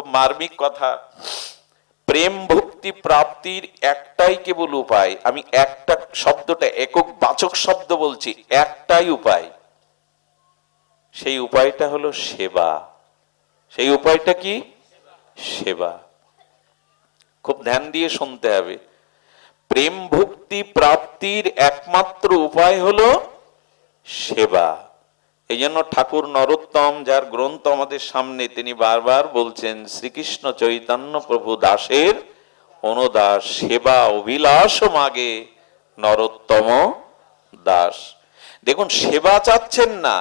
খুব মার্মিক কথা প্রেম ভক্তি প্রাপ্তির একটাই কেবল উপায় আমি একটা শব্দটা একক বাচক শব্দ বলছি একটাই উপায় সেই উপায়টা হলো সেবা সেই উপায়টা কি সেবা খুব ধ্যান দিয়ে শুনতে হবে প্রেম ভক্তি প্রাপ্তির একমাত্র উপায় হলো সেবা এই জন্য ঠাকুর নরোত্তম যার গ্রন্থ আমাদের সামনে তিনি বারবার বলছেন শ্রীকৃষ্ণ চৈতন্য প্রভু দাসের অনুদাস সেবা অভিলাষ মাগে নরোত্তম দাস দেখুন সেবা চাচ্ছেন না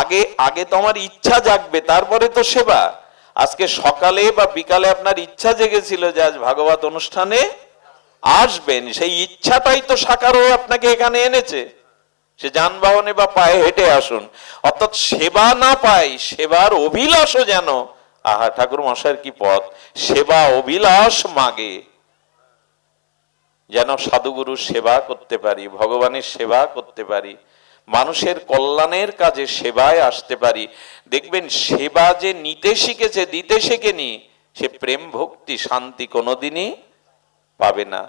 আগে আগে তো আমার ইচ্ছা জাগবে তারপরে তো সেবা আজকে সকালে বা বিকালে আপনার ইচ্ছা জেগেছিল যে আজ ভাগবত অনুষ্ঠানে আসবেন সেই ইচ্ছাটাই তো সাকার হয়ে আপনাকে এখানে এনেছে সে যানবাহনে বা পায়ে হেঁটে আসুন অর্থাৎ সেবা না পাই সেবার অভিলাষও যেন আহা ঠাকুর মশাইয়ের কি পথ সেবা অভিলাষ মাগে যেন সাধুগুরু সেবা করতে পারি ভগবানের সেবা করতে পারি মানুষের কল্যাণের কাজে সেবায় আসতে পারি দেখবেন সেবা যে নিতে শিখেছে দিতে শিখেনি সে প্রেম ভক্তি শান্তি কোনোদিনই পাবে না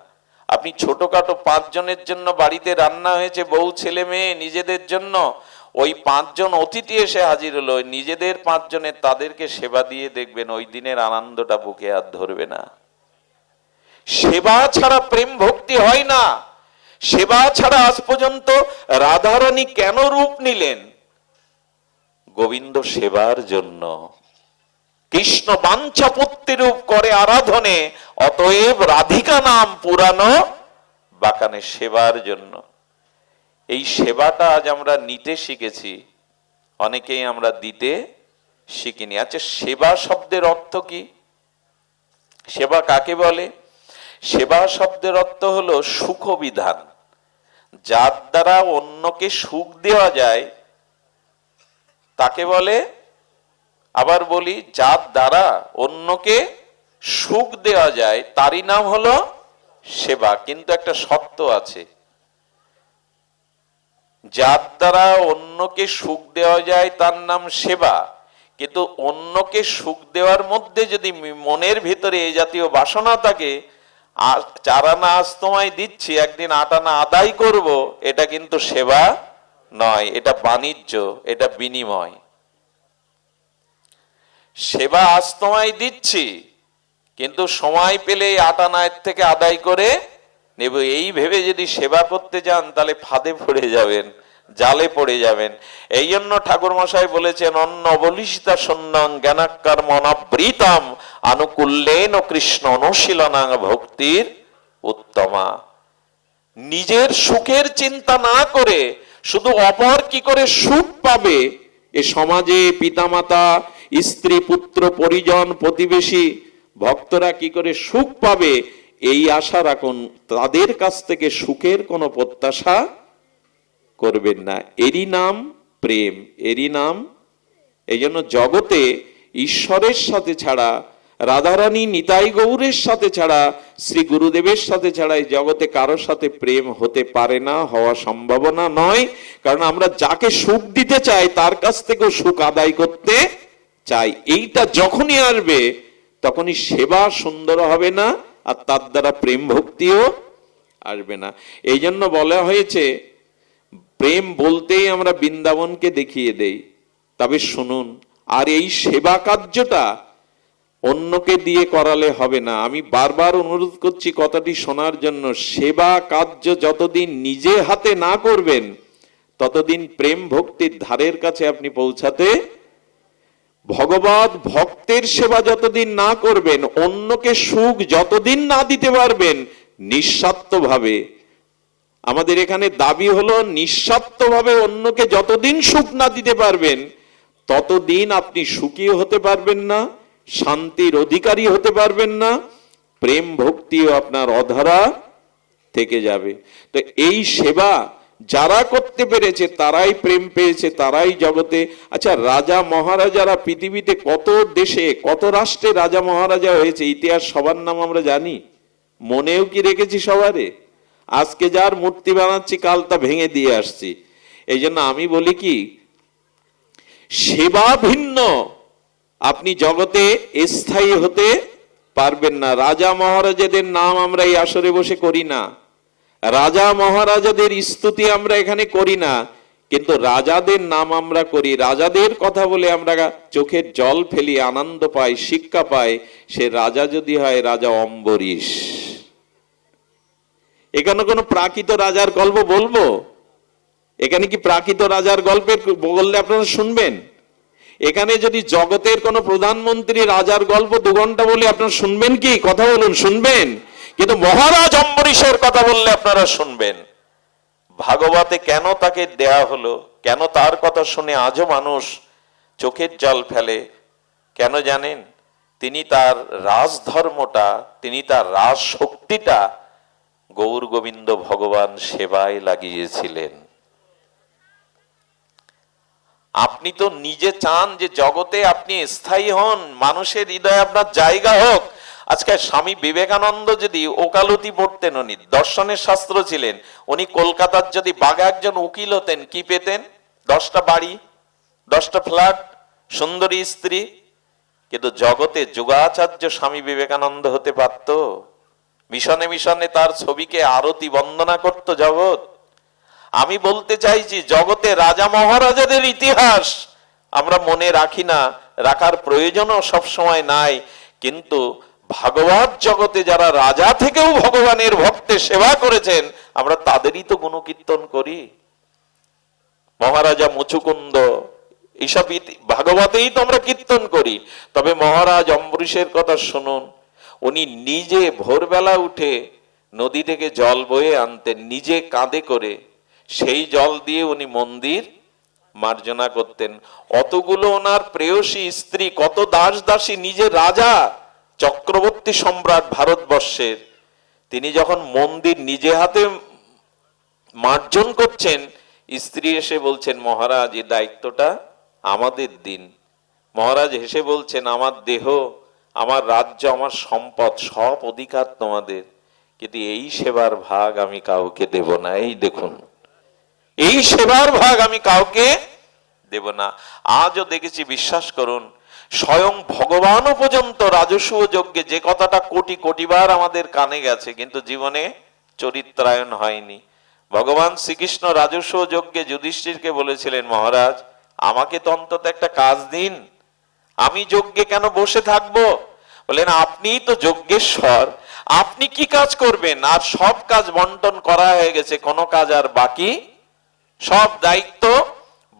আপনি ছোটখাটো পাঁচজনের জন্য বাড়িতে রান্না হয়েছে বউ ছেলে মেয়ে নিজেদের জন্য ওই পাঁচজন অতিথি এসে হাজির হলো নিজেদের পাঁচজনের তাদেরকে সেবা দিয়ে দেখবেন ওই দিনের আনন্দটা বুকে আর ধরবে না সেবা ছাড়া প্রেম ভক্তি হয় না সেবা ছাড়া আজ পর্যন্ত রাধারানী কেন রূপ নিলেন গোবিন্দ সেবার জন্য কৃষ্ণ বাঞ্ছাপত্তিরূপ করে আরাধনে অতএব রাধিকা নাম পুরানো বাকানে সেবার জন্য এই সেবাটা আজ আমরা নিতে শিখেছি অনেকেই আমরা দিতে শিখিনি আচ্ছা সেবা শব্দের অর্থ কি সেবা কাকে বলে সেবা শব্দের অর্থ হলো সুখ বিধান যার দ্বারা অন্যকে সুখ দেওয়া যায় তাকে বলে আবার বলি যার দ্বারা অন্যকে সুখ দেওয়া যায় তারই নাম হলো সেবা কিন্তু একটা শর্ত আছে যার দ্বারা অন্যকে সুখ দেওয়া যায় তার নাম সেবা কিন্তু অন্যকে সুখ দেওয়ার মধ্যে যদি মনের ভিতরে এই জাতীয় বাসনা থাকে চারানা আজ তোমায় দিচ্ছি একদিন আটানা আদায় করব এটা কিন্তু সেবা নয় এটা বাণিজ্য এটা বিনিময় সেবা আজ তোমায় দিচ্ছি কিন্তু সময় পেলে আটা নায়ের থেকে আদায় করে নেব এই ভেবে যদি সেবা করতে যান তাহলে ফাঁদে পড়ে যাবেন জালে পড়ে যাবেন এই জন্য ঠাকুর মশাই বলেছেন অন্ন অবলিষিতা সন্ন্যাং জ্ঞানাক্কার মনাবৃতম আনুকুল্যেন কৃষ্ণ অনুশীলনা ভক্তির উত্তমা নিজের সুখের চিন্তা না করে শুধু অপর কি করে সুখ পাবে এ সমাজে পিতামাতা স্ত্রী পুত্র পরিজন প্রতিবেশী ভক্তরা কি করে সুখ পাবে এই আশা রাখুন তাদের কাছ থেকে সুখের কোনো প্রত্যাশা করবেন না এরই নাম প্রেম এরই নাম এই জন্য জগতে ঈশ্বরের সাথে ছাড়া রাধারানী নিতাই গৌরের সাথে ছাড়া শ্রী গুরুদেবের সাথে ছাড়া এই জগতে কারোর সাথে প্রেম হতে পারে না হওয়া সম্ভাবনা নয় কারণ আমরা যাকে সুখ দিতে চাই তার কাছ থেকেও সুখ আদায় করতে চাই এইটা যখনই আসবে তখনই সেবা সুন্দর হবে না আর তার দ্বারা প্রেম ভক্তিও আসবে না এই জন্য বলা হয়েছে প্রেম বলতেই আমরা বৃন্দাবনকে দেখিয়ে দেই তবে শুনুন আর এই সেবা কার্যটা অন্যকে দিয়ে করালে হবে না আমি বারবার অনুরোধ করছি কথাটি শোনার জন্য সেবা কার্য যতদিন নিজে হাতে না করবেন ততদিন প্রেম ভক্তির ধারের কাছে আপনি পৌঁছাতে ভগবত ভক্তের সেবা যতদিন না করবেন অন্যকে সুখ যতদিন না দিতে পারবেন নিঃস্বার্থভাবে আমাদের এখানে দাবি হলো নিঃস্বার্থভাবে অন্যকে যতদিন সুখ না দিতে পারবেন ততদিন আপনি সুখী হতে পারবেন না শান্তির অধিকারী হতে পারবেন না প্রেম ভক্তিও আপনার অধারা থেকে যাবে তো এই সেবা যারা করতে পেরেছে তারাই প্রেম পেয়েছে তারাই জগতে আচ্ছা রাজা মহারাজারা পৃথিবীতে কত দেশে কত রাষ্ট্রে রাজা মহারাজা হয়েছে ইতিহাস সবার নাম আমরা জানি মনেও কি রেখেছি সবারে আজকে যার মূর্তি বানাচ্ছি কাল তা ভেঙে দিয়ে আসছি এই জন্য আমি বলি কি সেবা ভিন্ন আপনি জগতে স্থায়ী হতে পারবেন না রাজা মহারাজাদের নাম আমরা এই আসরে বসে করি না রাজা মহারাজাদের স্তুতি আমরা এখানে করি না কিন্তু রাজাদের নাম আমরা করি রাজাদের কথা বলে আমরা চোখের জল ফেলি আনন্দ পাই শিক্ষা পাই সে রাজা যদি হয় রাজা অম্বরীশ এখানে কোনো প্রাকৃত রাজার গল্প বলবো এখানে কি প্রাকৃত রাজার গল্পের বললে আপনারা শুনবেন এখানে যদি জগতের কোনো প্রধানমন্ত্রী রাজার গল্প দু ঘন্টা বলি আপনারা শুনবেন কি কথা বলুন শুনবেন কিন্তু মহারাজ অম্বরীশের কথা বললে আপনারা শুনবেন ভাগবতে কেন তাকে দেয়া হলো কেন তার কথা শুনে আজও মানুষ চোখের জল ফেলে কেন জানেন তিনি তার রাজধর্মটা তিনি তার রাজ শক্তিটা গৌর গোবিন্দ ভগবান সেবায় লাগিয়েছিলেন আপনি তো নিজে চান যে জগতে আপনি স্থায়ী হন মানুষের হৃদয় আপনার জায়গা হোক আজকে স্বামী বিবেকানন্দ যদি ওকালতি পড়তেন উনি দর্শনের শাস্ত্র ছিলেন উনি কলকাতার যদি বাঘা একজন উকিল হতেন কি পেতেন দশটা বাড়ি দশটা ফ্ল্যাট সুন্দরী স্ত্রী কিন্তু জগতে যোগাচার্য স্বামী বিবেকানন্দ হতে পারত মিশনে মিশনে তার ছবিকে আরতি বন্দনা করত জগৎ আমি বলতে চাইছি জগতে রাজা মহারাজাদের ইতিহাস আমরা মনে রাখি না রাখার প্রয়োজনও সবসময় নাই কিন্তু ভাগবত জগতে যারা রাজা থেকেও ভগবানের ভক্তে সেবা করেছেন আমরা তাদেরই তো গুণকীর্তন করি মহারাজা মুচুকুন্দ এইসব ভাগবতেই তো আমরা কীর্তন করি তবে মহারাজ অম্বরীশের কথা শুনুন উনি নিজে ভোরবেলা উঠে নদী থেকে জল বয়ে আনতেন নিজে কাঁদে করে সেই জল দিয়ে উনি মন্দির মার্জনা করতেন অতগুলো ওনার প্রেয়সী স্ত্রী কত দাস দাসী নিজে রাজা চক্রবর্তী সম্রাট ভারতবর্ষের তিনি যখন মন্দির নিজে হাতে মার্জন করছেন স্ত্রী এসে বলছেন মহারাজ এই দায়িত্বটা আমাদের দিন মহারাজ হেসে বলছেন আমার দেহ আমার রাজ্য আমার সম্পদ সব অধিকার তোমাদের কিন্তু এই সেবার ভাগ আমি কাউকে দেব না এই দেখুন এই সেবার ভাগ আমি কাউকে দেব না আজও দেখেছি বিশ্বাস করুন স্বয়ং ভগবানও পর্যন্ত রাজস্ব যজ্ঞে যে কথাটা কোটি কোটিবার আমাদের কানে গেছে কিন্তু জীবনে চরিত্রায়ণ হয়নি ভগবান শ্রীকৃষ্ণ রাজস্ব যজ্ঞে যুধিষ্ঠিরকে বলেছিলেন মহারাজ আমাকে তো অন্তত একটা কাজ দিন আমি যজ্ঞে কেন বসে থাকবো বলেন আপনি তো যজ্ঞেশ্বর আপনি কি কাজ করবেন আর সব কাজ বন্টন করা হয়ে গেছে কোনো কাজ আর বাকি সব দায়িত্ব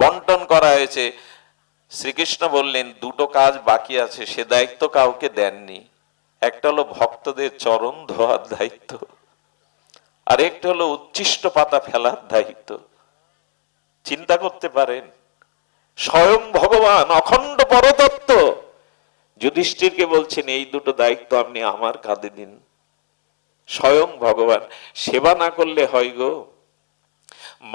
বন্টন করা হয়েছে শ্রীকৃষ্ণ বললেন দুটো কাজ বাকি আছে সে দায়িত্ব কাউকে দেননি একটা হলো ভক্তদের চরণ ধোয়ার দায়িত্ব আর একটা হলো উচ্ছিষ্ট পাতা ফেলার দায়িত্ব চিন্তা করতে পারেন স্বয়ং ভগবান অখণ্ড পরতত্ত্ব যুধিষ্ঠিরকে বলছেন এই দুটো দায়িত্ব আপনি আমার কাঁধে দিন স্বয়ং ভগবান সেবা না করলে হয় গো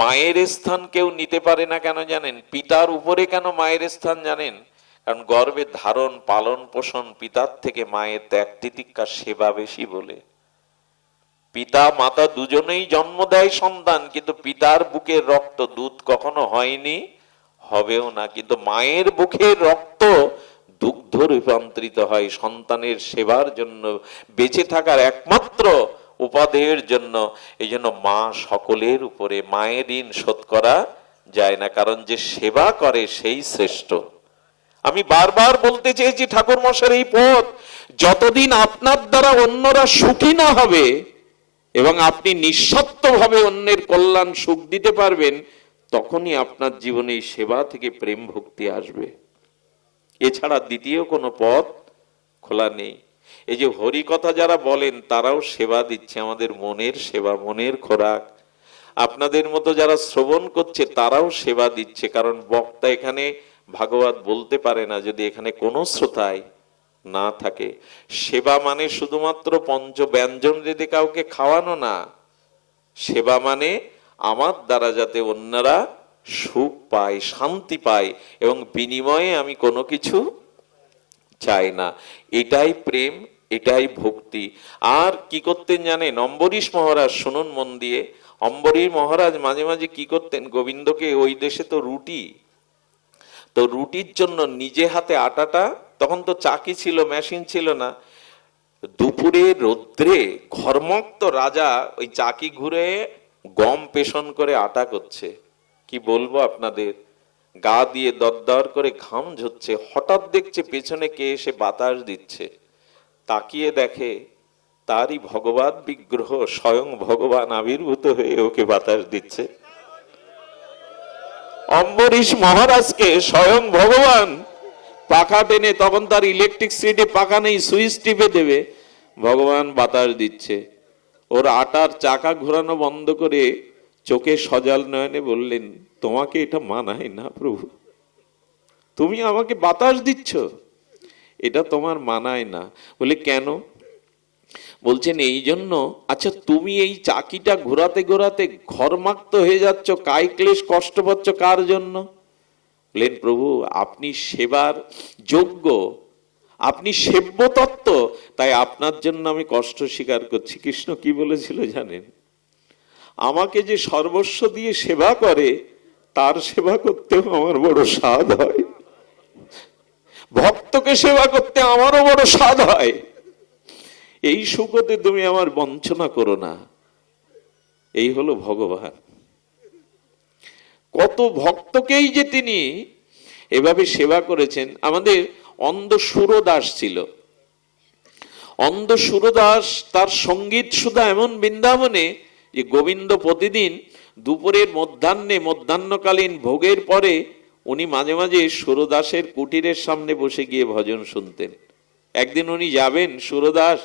মায়ের স্থান কেউ নিতে পারে না কেন জানেন পিতার উপরে কেন মায়ের স্থান জানেন কারণ গর্ভে ধারণ পালন পোষণ পিতার থেকে মায়ের ত্যাগ তিতিক্ষার সেবা বেশি বলে পিতা মাতা দুজনেই জন্ম দেয় সন্তান কিন্তু পিতার বুকের রক্ত দুধ কখনো হয়নি হবেও না কিন্তু মায়ের বুকের রক্ত দুগ্ধ রূপান্তরিত হয় সন্তানের সেবার জন্য বেঁচে থাকার একমাত্র উপাদেয়ের জন্য এই জন্য মা সকলের উপরে মায়ের ঋণ শোধ করা যায় না কারণ যে সেবা করে সেই শ্রেষ্ঠ আমি বারবার বলতে চেয়েছি ঠাকুর মশার এই পথ যতদিন আপনার দ্বারা অন্যরা সুখী না হবে এবং আপনি ভাবে অন্যের কল্যাণ সুখ দিতে পারবেন তখনই আপনার জীবনে এই সেবা থেকে প্রেম ভক্তি আসবে এছাড়া দ্বিতীয় কোনো পথ খোলা নেই এই যে হরি কথা যারা বলেন তারাও সেবা দিচ্ছে আমাদের মনের সেবা মনের খোরাক আপনাদের মতো যারা শ্রবণ করছে তারাও সেবা দিচ্ছে কারণ বক্তা এখানে ভাগবত বলতে পারে না যদি এখানে কোনো শ্রোতায় না থাকে সেবা মানে শুধুমাত্র পঞ্চ ব্যঞ্জন যদি কাউকে খাওয়ানো না সেবা মানে আমার দ্বারা যাতে অন্যরা সুখ পায় শান্তি পায় এবং বিনিময়ে আমি কোনো কিছু চায় না এটাই প্রেম এটাই ভক্তি আর কি করতেন জানে নম্বরীশ মহারাজ শুনুন মন দিয়ে অম্বরীর মহারাজ মাঝে মাঝে কি করতেন গোবিন্দকে ওই দেশে তো রুটি তো রুটির জন্য নিজে হাতে আটাটা তখন তো চাকি ছিল মেশিন ছিল না দুপুরে রৌদ্রে ঘর্মক্ত রাজা ওই চাকি ঘুরে গম পেশন করে আটা করছে কি বলবো আপনাদের গা দিয়ে দরদর করে ঘাম ঝরছে হঠাৎ দেখছে পেছনে কে এসে বাতাস দিচ্ছে তাকিয়ে দেখে তারই ভগবান বিগ্রহ স্বয়ং ভগবান আবির্ভূত হয়ে ওকে বাতাস দিচ্ছে অম্বরীশ মহারাজকে স্বয়ং ভগবান পাখা টেনে তখন তার ইলেকট্রিক সিটে পাখা নেই সুইচ টিপে দেবে ভগবান বাতাস দিচ্ছে ওর আটার চাকা ঘোরানো বন্ধ করে চোখে সজাল নয়নে বললেন তোমাকে এটা মানায় না প্রভু তুমি আমাকে বাতাস দিচ্ছ এটা তোমার মানায় না বলে কেন বলছেন এই জন্য আচ্ছা তুমি এই চাকিটা ঘোরাতে ঘোরাতে ঘরমাক্ত হয়ে যাচ্ছ কায় ক্লেশ কষ্ট পাচ্ছ কার জন্য বললেন প্রভু আপনি সেবার যোগ্য আপনি সেব্যতত্ত্ব তাই আপনার জন্য আমি কষ্ট স্বীকার করছি কৃষ্ণ কি বলেছিল জানেন আমাকে যে সর্বস্ব দিয়ে সেবা করে তার সেবা করতেও আমার বড় স্বাদ হয় ভক্তকে সেবা করতে আমারও বড় স্বাদ হয় এই সুখতে তুমি আমার বঞ্চনা করো না এই হলো ভগবান কত ভক্তকেই যে তিনি এভাবে সেবা করেছেন আমাদের অন্ধ সুরদাস ছিল অন্ধ সুরদাস তার সঙ্গীত শুধু এমন বৃন্দাবনে যে গোবিন্দ প্রতিদিন দুপুরের মধ্যাহ্নে মধ্যাহ্নকালীন ভোগের পরে উনি মাঝে মাঝে সুরদাসের কুটিরের সামনে বসে গিয়ে ভজন শুনতেন একদিন উনি যাবেন সুরদাস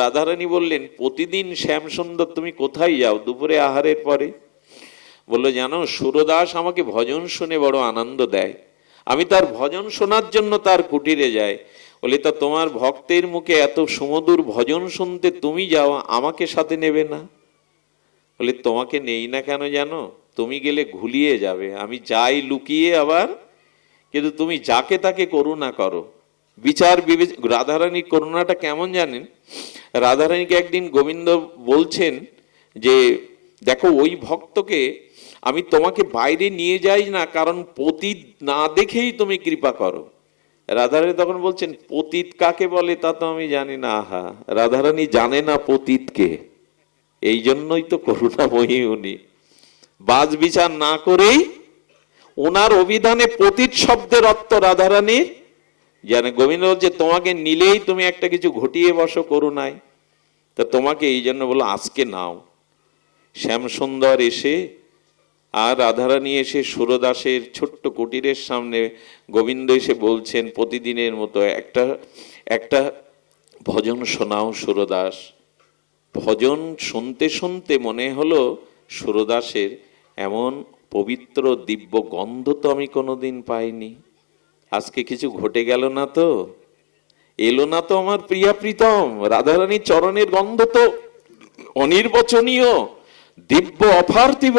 রাধারানী বললেন প্রতিদিন শ্যাম সুন্দর তুমি কোথায় যাও দুপুরে আহারের পরে বললো জানো সুরদাস আমাকে ভজন শুনে বড় আনন্দ দেয় আমি তার ভজন শোনার জন্য তার কুটিরে যাই বলে তা তোমার ভক্তের মুখে এত সুমধুর ভজন শুনতে তুমি যাও আমাকে সাথে নেবে না বলে তোমাকে নেই না কেন জানো তুমি গেলে ঘুলিয়ে যাবে আমি যাই লুকিয়ে আবার কিন্তু তুমি যাকে তাকে না করো বিচার বিবেচ রাধারানীর করুণাটা কেমন জানেন রাধারানীকে একদিন গোবিন্দ বলছেন যে দেখো ওই ভক্তকে আমি তোমাকে বাইরে নিয়ে যাই না কারণ পতীত না দেখেই তুমি কৃপা করো রাধারানী তখন বলছেন পতীত কাকে বলে তা তো আমি জানি না আহা রাধারানী জানে না পতীতকে এই জন্যই তো করুণাময়ী উনি বাজ বিচার না করেই ওনার অভিধানে পতীত শব্দের অর্থ রাধারানীর যেন গোবিন্দ বলছে তোমাকে নিলেই তুমি একটা কিছু ঘটিয়ে বসো করুণায় তা তোমাকে এই জন্য বলো আজকে নাও শ্যামসুন্দর এসে আর রাধারানী এসে সুরদাসের ছোট্ট কুটিরের সামনে গোবিন্দ এসে বলছেন প্রতিদিনের মতো একটা একটা ভজন শোনাও সুরদাস ভজন শুনতে শুনতে মনে হলো সুরদাসের এমন পবিত্র দিব্য গন্ধ তো আমি কোনোদিন পাইনি আজকে কিছু ঘটে গেল না তো এলো না তো আমার প্রিয়া প্রীতম রাধারানীর চরণের গন্ধ তো অনির্বচনীয় দিব্য অপার্থিব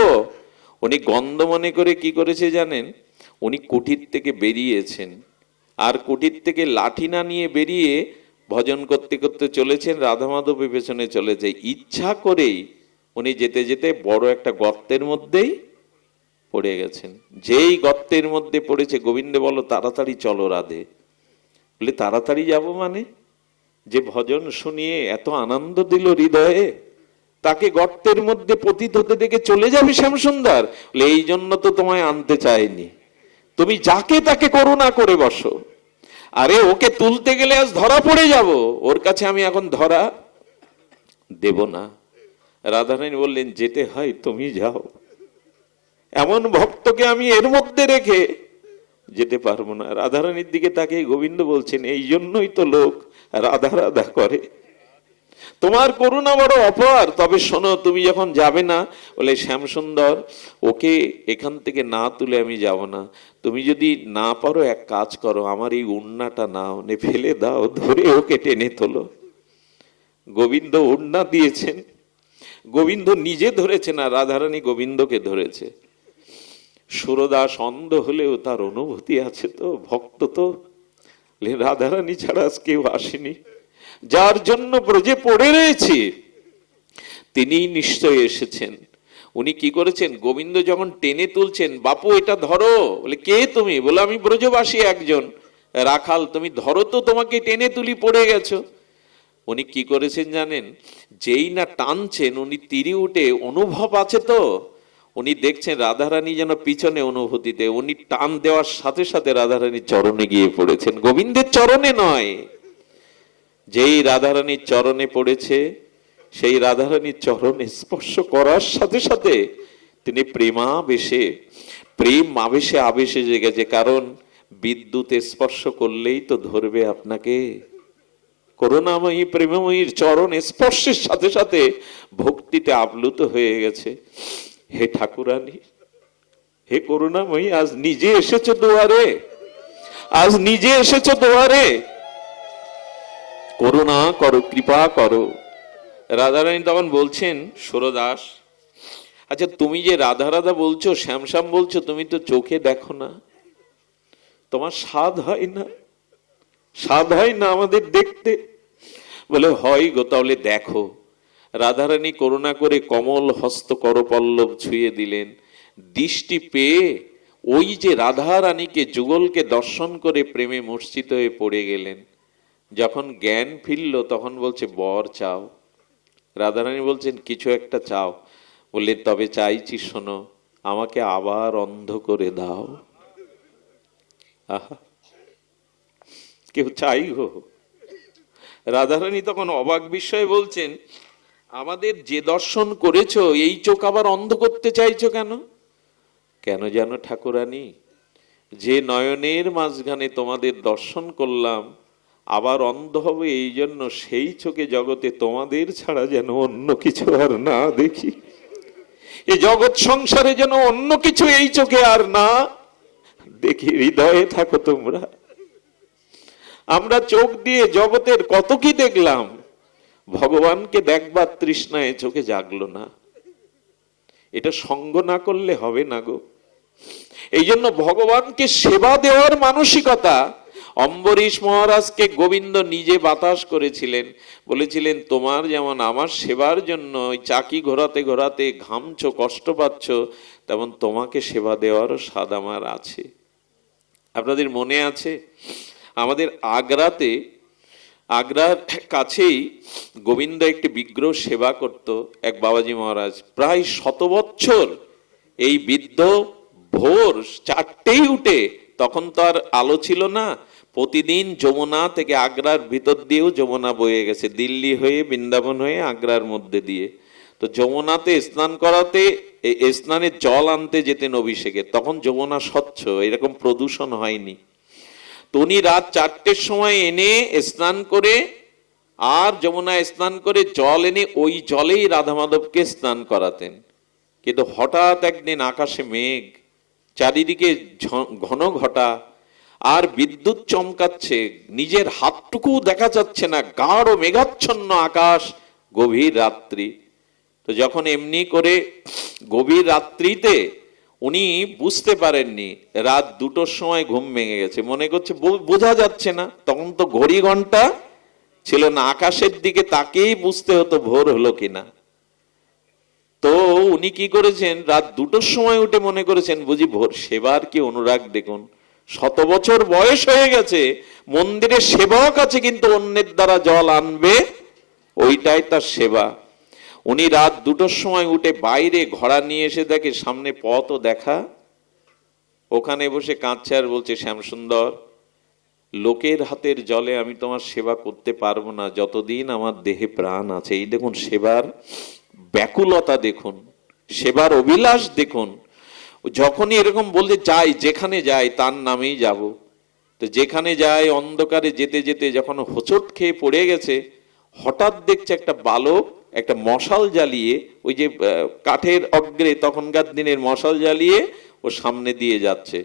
উনি গন্ধ মনে করে কি করেছে জানেন উনি কুটির থেকে বেরিয়েছেন আর কুটির থেকে লাঠি না নিয়ে বেরিয়ে ভজন করতে করতে চলেছেন রাধা রাধামাধবের পেছনে চলেছে ইচ্ছা করেই উনি যেতে যেতে বড় একটা গর্তের মধ্যেই পড়ে গেছেন যেই গর্তের মধ্যে পড়েছে গোবিন্দ বলো তাড়াতাড়ি চলো রাধে বলে তাড়াতাড়ি যাব মানে যে ভজন শুনিয়ে এত আনন্দ দিল হৃদয়ে তাকে গর্তের মধ্যে পতিত হতে দেখে চলে যাবে শ্যামসুন্দর বলে এই জন্য তো তোমায় আনতে চায়নি তুমি যাকে তাকে করুণা করে বসো আরে ওকে তুলতে গেলে আজ ধরা পড়ে যাব ওর কাছে আমি এখন ধরা দেব না রাধারানী বললেন যেতে হয় তুমি যাও এমন ভক্তকে আমি এর মধ্যে রেখে যেতে পারবো না রাধারানীর দিকে তাকে গোবিন্দ বলছেন এই জন্যই তো লোক রাধা রাধা করে তোমার করুণা বড় অপার তবে শোনো তুমি যখন যাবে না বলে শ্যামসুন্দর ওকে এখান থেকে না তুলে আমি যাব না তুমি যদি না পারো এক কাজ করো আমার এই উন্নাটা না নে ফেলে দাও ধরে ওকে টেনে তোলো গোবিন্দ উন্না দিয়েছেন গোবিন্দ নিজে ধরেছে না রাধারানী গোবিন্দকে ধরেছে সুরদাস অন্ধ হলেও তার অনুভূতি আছে তো ভক্ত তো রাধারানী ছাড়া আজ কেউ আসেনি যার জন্য ব্রজে পড়ে রয়েছে তিনি নিশ্চয় এসেছেন উনি কি করেছেন গোবিন্দ যখন টেনে তুলছেন বাপু এটা ধরো বলে কে তুমি বলে আমি ব্রজবাসী একজন রাখাল তুমি ধরো তো তোমাকে টেনে তুলি পড়ে গেছো উনি কি করেছেন জানেন যেই না টানছেন উনি তিরি উঠে অনুভব আছে তো উনি দেখছেন রাধারানী যেন পিছনে অনুভূতিতে উনি টান দেওয়ার সাথে সাথে রাধারানীর চরণে গিয়ে পড়েছেন গোবিন্দের চরণে নয় যেই রাধারানীর চরণে পড়েছে সেই রাধারানীর চরণে স্পর্শ করার সাথে সাথে তিনি প্রেমাবেশে প্রেম আবেশে আবেশে জেগেছে কারণ বিদ্যুতে স্পর্শ করলেই তো ধরবে আপনাকে করুণাময়ী প্রেমময়ীর চরণ স্পর্শের সাথে সাথে ভক্তিতে আপ্লুত হয়ে গেছে হে ঠাকুরানী হে করুণাময়ী আজ নিজে এসেছো দুয়ারে আজ নিজে এসেছো দুয়ারে করুণা করো কৃপা করো রাধারানী তখন বলছেন সুরদাস আচ্ছা তুমি যে রাধা রাধা বলছো শ্যামশ্যাম বলছো তুমি তো চোখে দেখো না তোমার স্বাদ হয় না স্বাদ হয় না আমাদের দেখতে বলে হয় গো তাহলে দেখো রাধারানী করুণা করে কমল হস্ত করপল্লব ছুঁয়ে দিলেন দৃষ্টি পেয়ে ওই যে রাধারানীকে যুগলকে দর্শন করে প্রেমে মূর্ছিত হয়ে পড়ে গেলেন যখন জ্ঞান ফিরল তখন বলছে বর চাও রাধারানী বলছেন কিছু একটা চাও বললে তবে চাইছি শোনো আমাকে আবার অন্ধ করে দাও আহা কেউ চাই গো রাধারানী তখন অবাক বিষয়ে বলছেন আমাদের যে দর্শন করেছ এই চোখ আবার অন্ধ করতে চাইছ কেন কেন জানো ঠাকুরানী যে নয়নের মাঝখানে তোমাদের দর্শন করলাম আবার অন্ধ হবে এই জন্য সেই চোখে জগতে তোমাদের ছাড়া যেন অন্য কিছু আর না দেখি এ জগৎ সংসারে যেন অন্য কিছু এই চোখে আর না দেখি হৃদয়ে থাকো তোমরা আমরা চোখ দিয়ে জগতের কত কি দেখলাম ভগবানকে দেখবার তৃষ্ণায় চোখে জাগলো না এটা সঙ্গ না করলে হবে না গো এই জন্য ভগবানকে সেবা দেওয়ার মানসিকতা অম্বরীশ মহারাজকে গোবিন্দ নিজে বাতাস করেছিলেন বলেছিলেন তোমার যেমন আমার সেবার জন্য ওই চাকি ঘোরাতে ঘোরাতে ঘামছ কষ্ট পাচ্ছ তেমন তোমাকে সেবা দেওয়ারও স্বাদ আমার আছে আপনাদের মনে আছে আমাদের আগ্রাতে আগ্রার কাছেই গোবিন্দ একটি বিগ্রহ সেবা করত এক বাবাজি মহারাজ প্রায় শত বছর এই বৃদ্ধ ভোর চারটেই উঠে তখন তো আর আলো ছিল না প্রতিদিন যমুনা থেকে আগ্রার ভিতর দিয়েও যমুনা বয়ে গেছে দিল্লি হয়ে বৃন্দাবন হয়ে আগ্রার মধ্যে দিয়ে তো যমুনাতে স্নান করাতে স্নানের জল আনতে যেতেন অভিষেকে তখন যমুনা স্বচ্ছ এরকম প্রদূষণ হয়নি তো উনি রাত চারটের সময় এনে স্নান করে আর যমুনা স্নান করে জল এনে ওই জলেই রাধা মাধবকে স্নান করাতেন কিন্তু হঠাৎ একদিন আকাশে মেঘ চারিদিকে ঘন ঘটা আর বিদ্যুৎ চমকাচ্ছে নিজের হাতটুকু দেখা যাচ্ছে না গাঢ় মেঘাচ্ছন্ন আকাশ গভীর রাত্রি তো যখন এমনি করে গভীর রাত্রিতে উনি বুঝতে পারেননি রাত দুটোর সময় ঘুম ভেঙে গেছে মনে করছে বোঝা যাচ্ছে না তখন তো ঘড়ি ঘন্টা ছিল না আকাশের দিকে তাকেই বুঝতে হতো ভোর হলো কিনা তো উনি কি করেছেন রাত দুটোর সময় উঠে মনে করেছেন বুঝি ভোর সেবার কি অনুরাগ দেখুন শত বছর বয়স হয়ে গেছে মন্দিরের সেবক আছে কিন্তু অন্যের দ্বারা জল আনবে ওইটাই তার সেবা উনি রাত দুটোর সময় উঠে বাইরে ঘোড়া নিয়ে এসে দেখে সামনে পথও দেখা ওখানে বসে কাঁদছে আর বলছে শ্যামসুন্দর লোকের হাতের জলে আমি তোমার সেবা করতে পারবো না যতদিন আমার দেহে প্রাণ আছে এই দেখুন সেবার ব্যাকুলতা দেখুন সেবার অভিলাষ দেখুন যখনই এরকম বলতে যাই যেখানে যাই তার নামেই যাব তো যেখানে যাই অন্ধকারে যেতে যেতে যখন হোঁচট খেয়ে পড়ে গেছে হঠাৎ দেখছে একটা বালক একটা মশাল জ্বালিয়ে ওই যে কাঠের অগ্রে তখনকার দিনের মশাল জ্বালিয়ে ও সামনে দিয়ে যাচ্ছে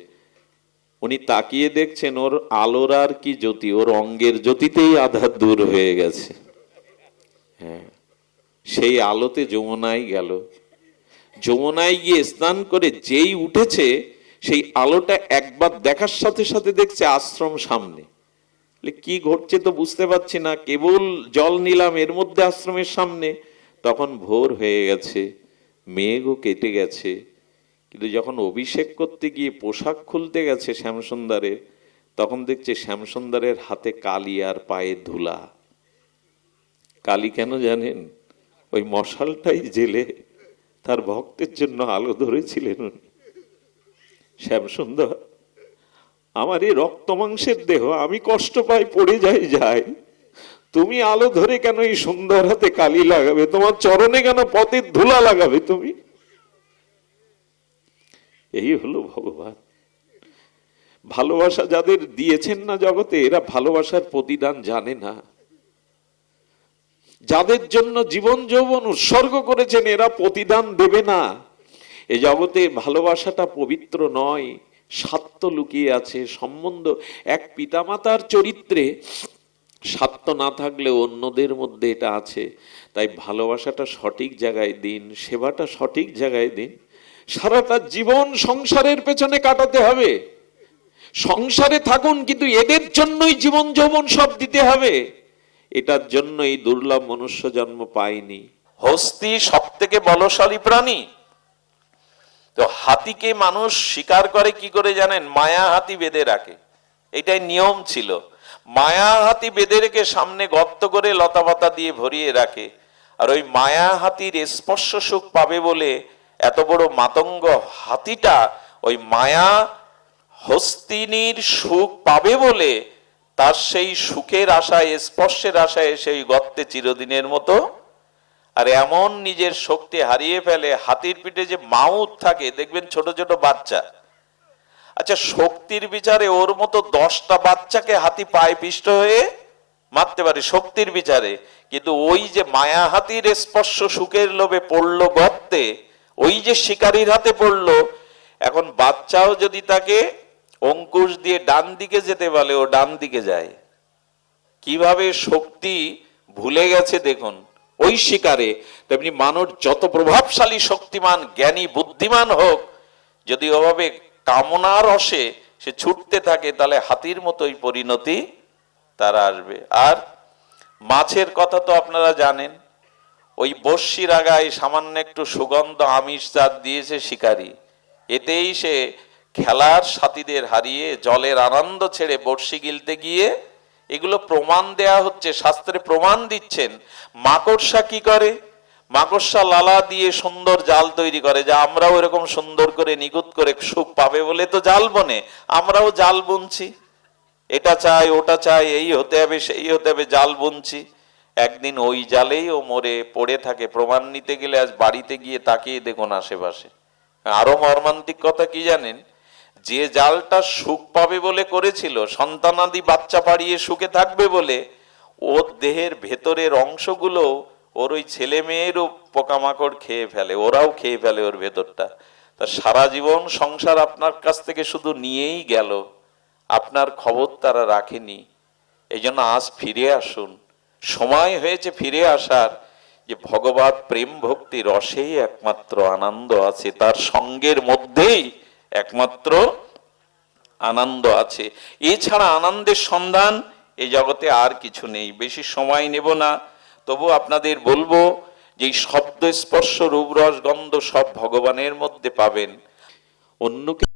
উনি তাকিয়ে দেখছেন ওর আলোর আর কি জ্যোতি ওর অঙ্গের জ্যোতিতেই আধার দূর হয়ে গেছে হ্যাঁ সেই আলোতে যমুনাই গেল যমুনায় গিয়ে স্নান করে যেই উঠেছে সেই আলোটা একবার দেখার সাথে সাথে দেখছে আশ্রম সামনে কি ঘটছে তো বুঝতে পারছি না কেবল জল নিলাম এর মধ্যে আশ্রমের সামনে তখন ভোর হয়ে গেছে মেঘও কেটে গেছে কিন্তু যখন অভিষেক করতে গিয়ে পোশাক খুলতে গেছে শ্যামসুন্দরের তখন দেখছে শ্যামসুন্দরের হাতে কালি আর পায়ে ধুলা কালি কেন জানেন ওই মশালটাই জেলে তার ভক্তের জন্য আলো ধরেছিলেন উনি শ্যামসুন্দর আমার এই রক্ত মাংসের দেহ আমি কষ্ট পাই পড়ে যাই যাই তুমি আলো ধরে কেন এই সুন্দর হাতে কালি লাগাবে তোমার চরণে কেন পথের ধুলা লাগাবে তুমি এই হলো ভগবান ভালোবাসা যাদের দিয়েছেন না জগতে এরা ভালোবাসার প্রতিদান জানে না যাদের জন্য জীবন যৌবন উৎসর্গ করেছেন এরা প্রতিদান দেবে না এ জগতে ভালোবাসাটা পবিত্র নয় সাত্য লুকিয়ে আছে সম্বন্ধ এক পিতামাতার চরিত্রে সাত্য না থাকলে অন্যদের মধ্যে এটা আছে তাই ভালোবাসাটা সঠিক জায়গায় দিন সেবাটা সঠিক জায়গায় দিন সারাটা জীবন সংসারের পেছনে কাটাতে হবে সংসারে থাকুন কিন্তু এদের জন্যই জীবন যৌবন সব দিতে হবে এটার জন্যই দুর্লভ মনুষ্য জন্ম পায়নি হস্তি সব থেকে বলশালী প্রাণী তো হাতিকে মানুষ শিকার করে কি করে জানেন মায়া হাতি বেঁধে রাখে এটাই নিয়ম ছিল মায়া হাতি বেঁধে রেখে সামনে গর্ত করে পাতা দিয়ে ভরিয়ে রাখে আর ওই মায়া হাতির স্পর্শ সুখ পাবে বলে এত বড় মাতঙ্গ হাতিটা ওই মায়া হস্তিনীর সুখ পাবে বলে তার সেই সুখের আশায় স্পর্শের আশায় সেই গর্তে চিরদিনের মতো আর এমন নিজের শক্তি হারিয়ে ফেলে হাতির পিঠে যে মাউথ থাকে দেখবেন ছোট ছোট বাচ্চা আচ্ছা শক্তির বিচারে ওর মতো দশটা বাচ্চাকে হাতি পায়ে পিষ্ট হয়ে মারতে পারে শক্তির বিচারে কিন্তু ওই যে মায়া হাতির স্পর্শ সুখের লোভে পড়লো গর্তে ওই যে শিকারীর হাতে পড়লো এখন বাচ্চাও যদি তাকে অঙ্কুশ দিয়ে ডান দিকে যেতে বলে ও ডান দিকে যায় কিভাবে শক্তি ভুলে গেছে দেখুন ওই শিকারে তেমনি মানুষ যত প্রভাবশালী শক্তিমান জ্ঞানী বুদ্ধিমান হোক যদি ওভাবে কামনা রসে সে ছুটতে থাকে তাহলে হাতির মতোই পরিণতি তারা আসবে আর মাছের কথা তো আপনারা জানেন ওই বস্যির আগায় সামান্য একটু সুগন্ধ আমিষ চাঁদ দিয়েছে শিকারী এতেই সে খেলার সাথীদের হারিয়ে জলের আনন্দ ছেড়ে বর্ষি গিলতে গিয়ে এগুলো প্রমাণ দেয়া হচ্ছে শাস্ত্রে প্রমাণ দিচ্ছেন মাকড়সা কি করে মাকড়সা লালা দিয়ে সুন্দর জাল তৈরি করে যা আমরাও এরকম সুন্দর করে নিখুঁত করে সুখ পাবে বলে তো জাল বনে আমরাও জাল বুনছি এটা চাই ওটা চাই এই হতে হবে সেই হতে হবে জাল বুনছি একদিন ওই জালেই ও মরে পড়ে থাকে প্রমাণ নিতে গেলে আজ বাড়িতে গিয়ে তাকিয়ে দেখুন আশেপাশে আরো মর্মান্তিক কথা কি জানেন যে জালটা সুখ পাবে বলে করেছিল সন্তানাদি বাচ্চা পাড়িয়ে সুখে থাকবে বলে ওর দেহের ভেতরের অংশগুলো ওর ওই ছেলে মেয়েরও পোকামাকড় খেয়ে ফেলে ওরাও খেয়ে ফেলে ওর ভেতরটা তা সারা জীবন সংসার আপনার কাছ থেকে শুধু নিয়েই গেল আপনার খবর তারা রাখেনি এই জন্য আজ ফিরে আসুন সময় হয়েছে ফিরে আসার যে ভগবান প্রেম ভক্তি রসেই একমাত্র আনন্দ আছে তার সঙ্গের মধ্যেই একমাত্র আনন্দ আছে এছাড়া আনন্দের সন্ধান এই জগতে আর কিছু নেই বেশি সময় নেব না তবু আপনাদের বলবো যে শব্দ স্পর্শ রূপরস গন্ধ সব ভগবানের মধ্যে পাবেন অন্যকে